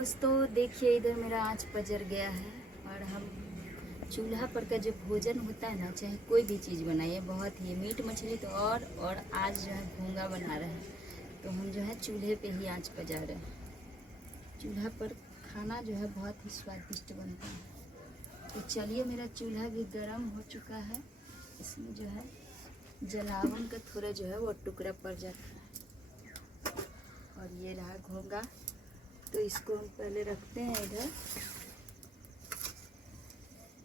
दोस्तों देखिए, इधर मेरा आँच पजर गया है और हम चूल्हा पर का जो भोजन होता है ना, चाहे कोई भी चीज़ बनाइए, बहुत ही मीट मछली तो और आज जो है घोंगा बना रहे हैं। तो हम जो है चूल्हे पे ही आँच पजा रहे हैं। चूल्हा पर खाना जो है बहुत ही स्वादिष्ट बनता है। तो चलिए, मेरा चूल्हा भी गर्म हो चुका है। इसमें जो है जलावन का थोड़ा जो है वो टुकड़ा पड़ जाता है। और ये रहा घोंगा। तो इसको हम पहले रखते हैं इधर,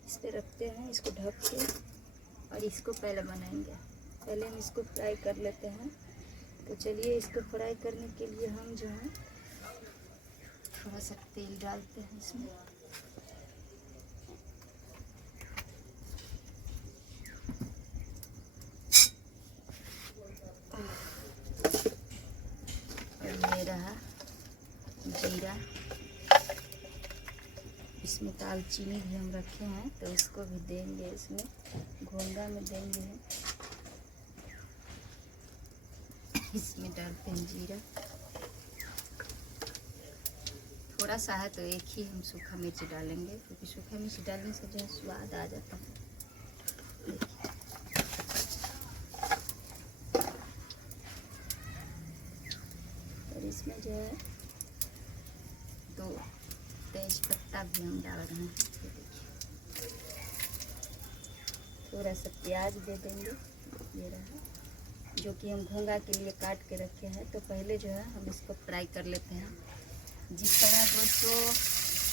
इस पे रखते हैं, इसको ढक के, और इसको पहले बनाएंगे। पहले हम इसको फ्राई कर लेते हैं। तो चलिए, इसको फ्राई करने के लिए हम जो है थोड़ा सा तेल डालते हैं इसमें। और ये रहा जीरा, इसमें दालचीनी भी हम रखे हैं, तो इसको भी देंगे, इसमें घोंगा में देंगे। इसमें डालते हैं जीरा, थोड़ा सा है तो एक ही हम सूखा मिर्च डालेंगे, क्योंकि सूखा मिर्च डालने से जो है स्वाद आ जाता है। और इसमें जो है 2 तेज पत्ता भी हम डाल रहे हैं। देखिए, थोड़ा सा प्याज दे देंगे, ये रहा, जो कि हम घोंगा के लिए काट के रखे हैं। तो पहले जो है हम इसको फ्राई कर लेते हैं। जिस तरह दोस्तों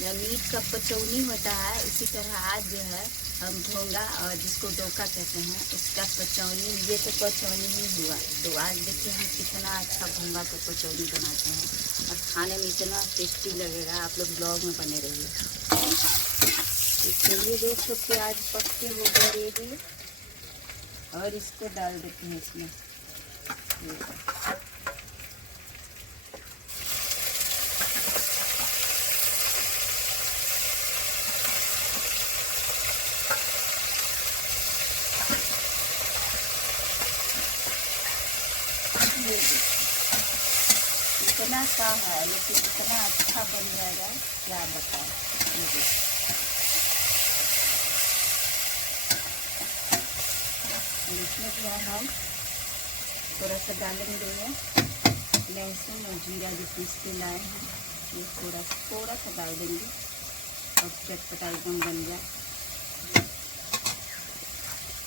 मीट का पचौनी होता है, उसी तरह आज जो है हम घोंगा और जिसको डोका कहते हैं उसका पचौनी, ये तो पचौनी ही हुआ। तो आज देखिए हम कितना अच्छा घोंगा का पचौनी बनाते हैं और खाने में इतना टेस्टी लगेगा। आप लोग ब्लॉग में बने रहिए। चलिए दोस्तों, प्याज पकते हो गए रेडी, और इसको डाल देते हैं इसमें। इतना सा है लेकिन इतना अच्छा बन जाएगा, क्या बताएं। इसमें जो है हम थोड़ा सा डालेंगे लहसुन और जीरा जो पीस के लाए हैं, ये थोड़ा सा डाल देंगे और चटपटा एकदम बन जाए।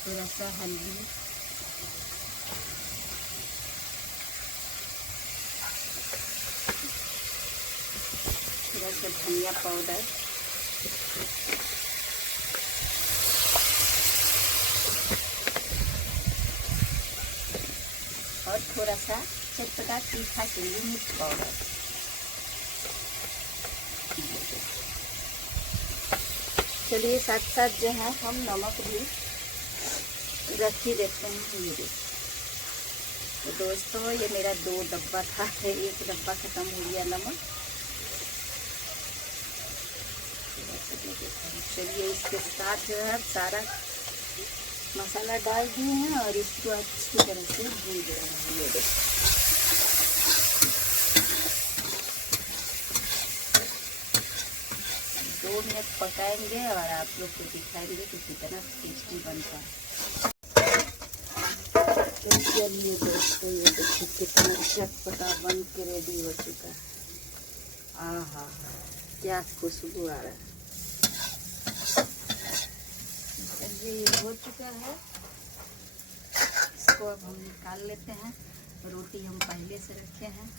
थोड़ा सा हल्दी, थोड़ा सा धनिया पाउडर, और थोड़ा सा चटपटा तीखा के लिए मिर्च पाउडर। चलिए, साथ साथ जो है हम नमक भी रख ही देते हैं। ये देखिए, तो दोस्तों ये मेरा 2 डब्बा था, 1 डब्बा खत्म हो गया नमक। चलिए, इसके साथ जो है सारा मसाला डाल दिए हैं और इसको अच्छी तरह से भून दे रहे हैं। ये देखिए, 2 मिनट पकाएंगे और आप लोग को दिखाएंगे कि कितना टेस्टी बनता है। तो चलिए दोस्तों, ये देखिए कितना चटपटा बन के रेडी हो चुका है। आहा, क्या खुशबू आ रहा है। ये हो चुका है, इसको अब हम निकाल लेते हैं। रोटी हम पहले से रखे हैं।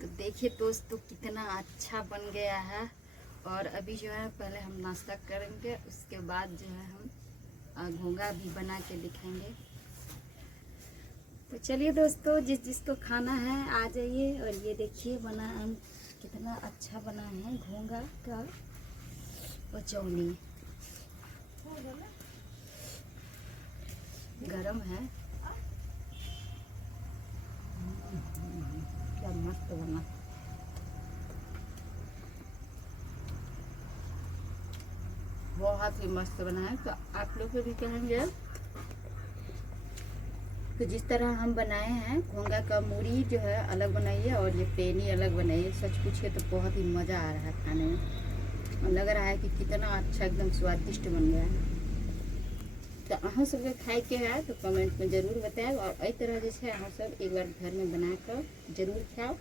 तो देखिए दोस्तों, कितना अच्छा बन गया है। और अभी जो है पहले हम नाश्ता करेंगे, उसके बाद जो है हम घोंगा भी बना के दिखाएंगे। तो चलिए दोस्तों, जिसको खाना है आ जाइए। और ये देखिए बना, हम कितना अच्छा बना है घोंगा का पचौनी। गरम है। मस्त बना। बहुत ही मस्त बना है। तो आप लोग को भी कहेंगे तो जिस तरह हम बनाए हैं घोंगा का मूढ़ी जो है अलग बनाइए और ये पेनी अलग बनाइए। सच पूछिए तो बहुत ही मज़ा आ रहा है खाने में, और लग रहा है कि कितना अच्छा एकदम स्वादिष्ट बन गया है। तो अहाँ सबके खाए के है तो कमेंट में जरूर बताएं, और इस तरह जैसे अहाँ सब एक बार घर में बना कर जरूर खाओ।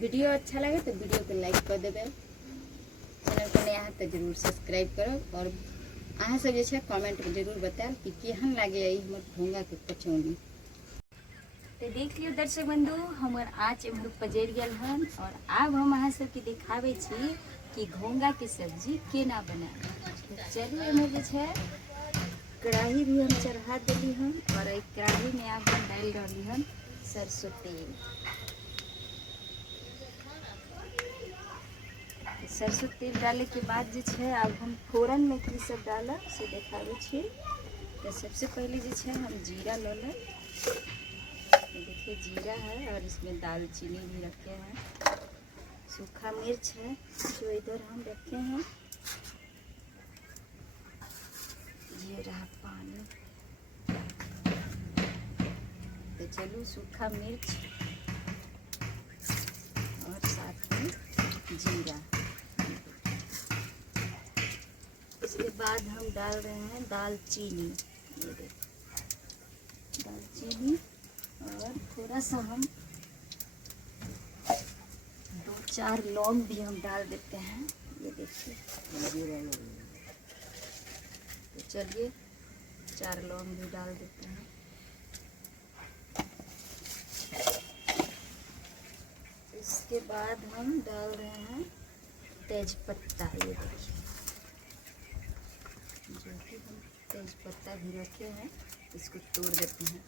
वीडियो अच्छा लगे तो वीडियो को लाइक कर देवे, चैनल पर नया है तो जरूर सब्सक्राइब करो, और अहाँ सब जैसे कमेंट में जरूर बताएं कि केहन लागे हमर घोंगा के कचौड़ी। तो देख लियो दर्शक बंधु, हमर आँच एम्हर पजरि गेल हन, और आब हम अहाँ सबके दिखाबै छी कि घोंगा के सब्जी केना बनाए। तो चलू एम्हर जे छै कढ़ाई भी हम चढ़ा देली हन, और एक कढ़ाई में आब हम डाल रही हन सरसों तेल। सरसों तेल डाले के बाद जे छै आब हम फोरन में की सब डालब से देखाबै छी। तो सबसे पहले जे छै हम जीरा ले लें। देखिए जीरा है, और इसमें दालचीनी भी रखे हैं, सूखा मिर्च है जो इधर हम रखे हैं, ये रहा पानी। तो चलो सूखा मिर्च और साथ में जीरा। इसके बाद हम डाल रहे हैं दालचीनी, ये देखिए दालचीनी, और थोड़ा सा हम 2-4 लौंग भी हम डाल देते हैं, ये देखिए। तो चलिए 4 लौंग भी डाल देते हैं। इसके बाद हम डाल रहे हैं तेज पत्ता, ये देखिए जो कि हम तेज पत्ता भी रखे हैं, इसको तोड़ देते हैं।